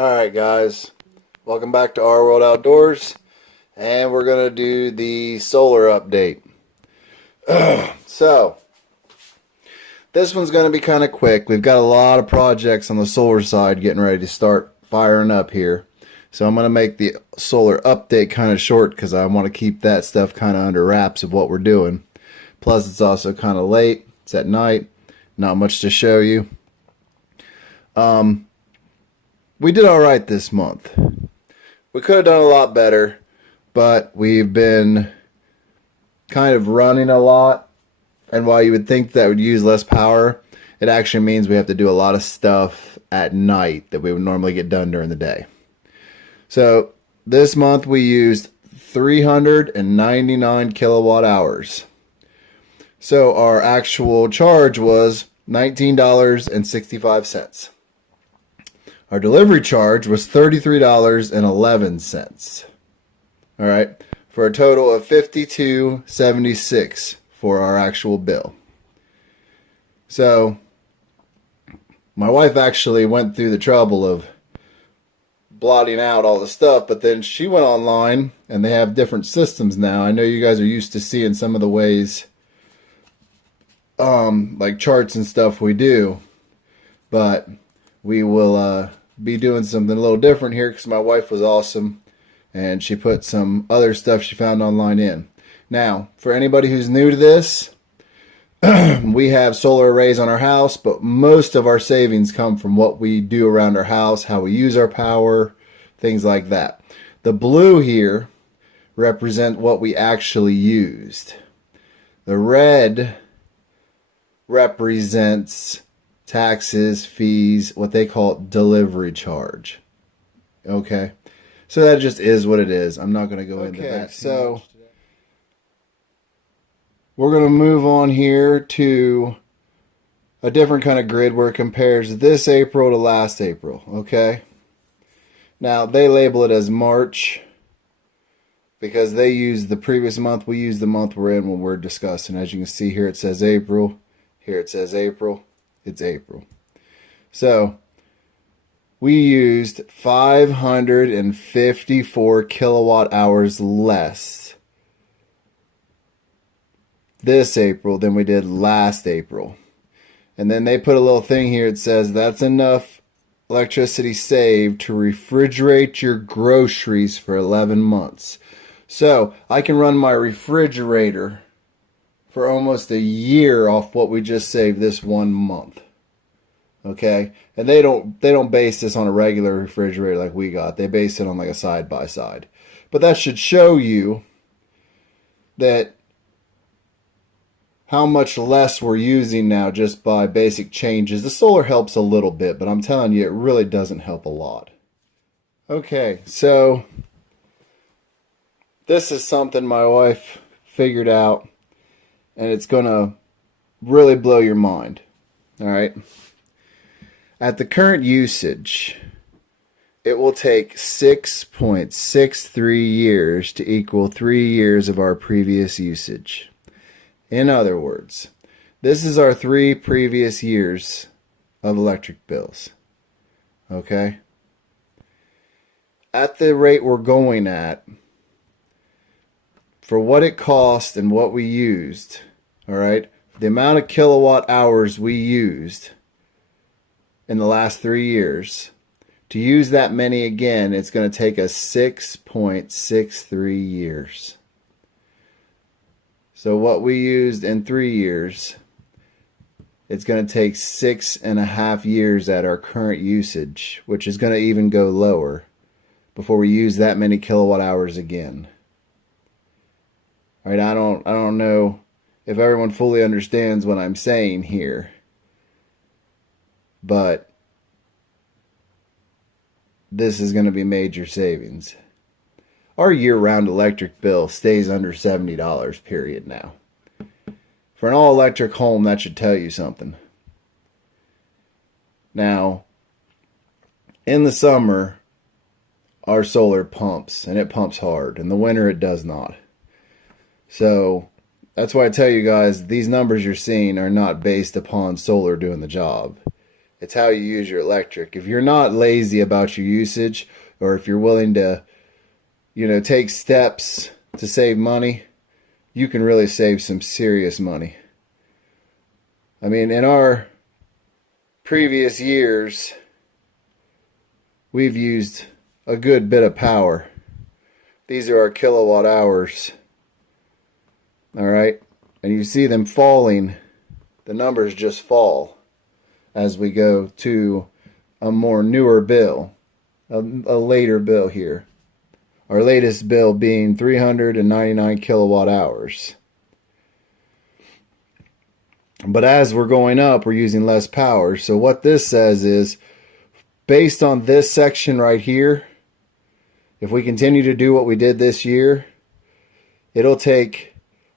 Alright guys, welcome back to Our World Outdoors, and we're going to do the solar update. So, this one's going to be kind of quick. We've got a lot of projects on the solar side getting ready to start firing up here. So I'm going to make the solar update kind of short because I want to keep that stuff kind of under wraps of what we're doing. Plus it's also kind of late, it's at night, not much to show you. We did alright this month. We could have done a lot better, but we've been kind of running a lot, and while you would think that would use less power, it actually means we have to do a lot of stuff at night that we would normally get done during the day. So this month we used 399 kilowatt hours. So our actual charge was $19.65. Our delivery charge was $33.11. All right, for a total of $52.76 for our actual bill. So my wife actually went through the trouble of blotting out all the stuff, but then she went online and they have different systems now. I know you guys are used to seeing some of the ways like charts and stuff we do, but we will be doing something a little different here because my wife was awesome and she put some other stuff she found online in. Now, for anybody who's new to this, we have solar arrays on our house, but most of our savings come from what we do around our house, how we use our power, things like that. The blue here represent what we actually used. The red represents taxes, fees, what they call delivery charge. Okay, so that just is what it is. I'm not going to go into that. So we're going to move on here to a different kind of grid where it compares this April to last April. Okay, now they label it as March because they use the previous month. We use the month we're in when we're discussing. As you can see here, it says April. Here it says April. It's April. So we used 554 kilowatt hours less this April than we did last April. And then they put a little thing here. It says that's enough electricity saved to refrigerate your groceries for 11 months. So I can run my refrigerator for almost a year off what we just saved this 1 month. Okay, and they don't base this on a regular refrigerator like we got. They base it on like a side by side. But that should show you that how much less we're using now just by basic changes. The solar helps a little bit, but I'm telling you, it really doesn't help a lot. Okay, so this is something my wife figured out, and it's going to really blow your mind. All right. At the current usage, it will take 6.63 years to equal 3 years of our previous usage. In other words, this is our 3 previous years of electric bills. Okay? At the rate we're going at, for what it cost and what we used, all right, the amount of kilowatt hours we used in the last 3 years, to use that many again, it's going to take us 6.63 years. So what we used in 3 years, it's going to take 6.5 years at our current usage, which is going to even go lower before we use that many kilowatt hours again. All right, I don't know if everyone fully understands what I'm saying here, but this is going to be major savings. Our year-round electric bill stays under $70 period now. For an all-electric home, that should tell you something. Now, in the summer, our solar pumps, and it pumps hard. In the winter, it does not. So that's why I tell you guys, these numbers you're seeing are not based upon solar doing the job. It's how you use your electric. If you're not lazy about your usage, or if you're willing to, take steps to save money, you can really save some serious money. I mean, in our previous years, we've used a good bit of power. These are our kilowatt hours. All right? And you see them falling. The numbers just fall as we go to a more newer bill, a later bill here. Our latest bill being 399 kilowatt hours. But as we're going up, we're using less power. So what this says is, based on this section right here, if we continue to do what we did this year, it'll take,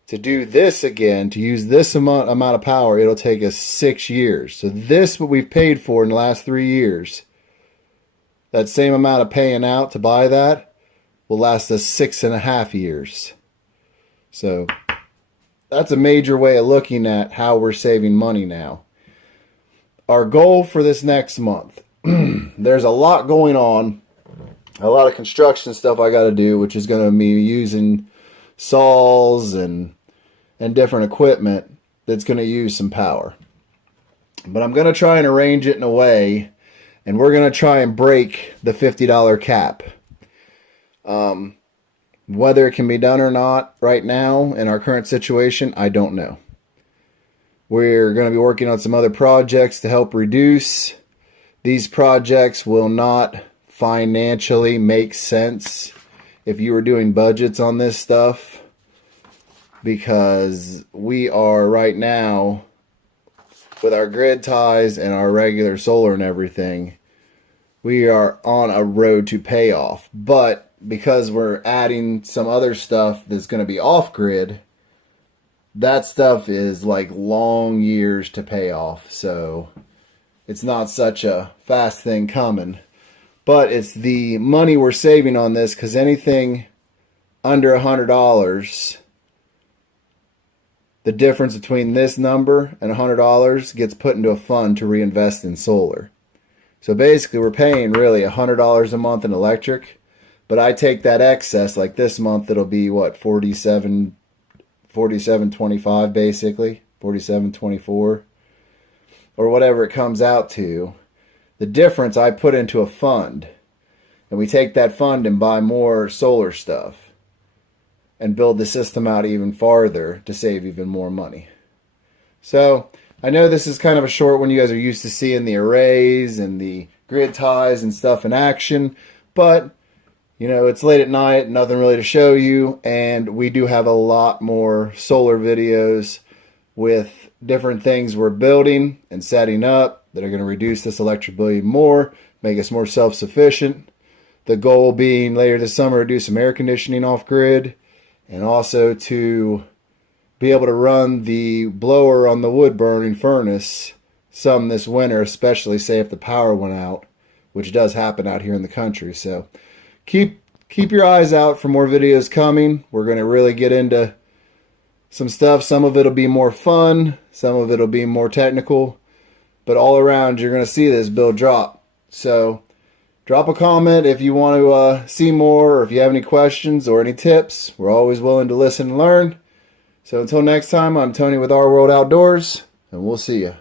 to do this again, to use this amount of power, it'll take us 6 years. So this, what we've paid for in the last 3 years, that same amount of paying out to buy that, will last us 6.5 years. So that's a major way of looking at how we're saving money now. Our goal for this next month, there's a lot going on, a lot of construction stuff I got to do, which is going to be using saws and different equipment that's going to use some power. But I'm going to try and arrange it in a way, and we're going to try and break the $50 cap. Whether it can be done or not right now in our current situation, I don't know. We're going to be working on some other projects to help reduce. These projects will not financially make sense if you were doing budgets on this stuff, because we are right now, with our grid ties and our regular solar and everything, we are on a road to payoff. But because we're adding some other stuff that's going to be off grid, that stuff is like long years to pay off. So it's not such a fast thing coming. But it's the money we're saving on this, because anything under $100, the difference between this number and $100 gets put into a fund to reinvest in solar. So basically we're paying really $100 a month in electric. But I take that excess, like this month it'll be what, 47.25 basically, 47.24, or whatever it comes out to. The difference I put into a fund, and we take that fund and buy more solar stuff and build the system out even farther to save even more money. So I know this is kind of a short one. You guys are used to seeing the arrays and the grid ties and stuff in action, but it's late at night, nothing really to show you, and we do have a lot more solar videos with different things we're building and setting up that are going to reduce this electric bill even more, make us more self-sufficient. The goal being later this summer to do some air conditioning off-grid, and also to be able to run the blower on the wood-burning furnace some this winter, especially say if the power went out, which does happen out here in the country. So keep your eyes out for more videos coming. We're going to really get into some stuff. Some of it will be more fun. Some of it will be more technical. But all around, you're going to see this bill drop. So drop a comment if you want to see more, or if you have any questions or any tips. We're always willing to listen and learn. So until next time, I'm Tony with Our World Outdoors, and we'll see you.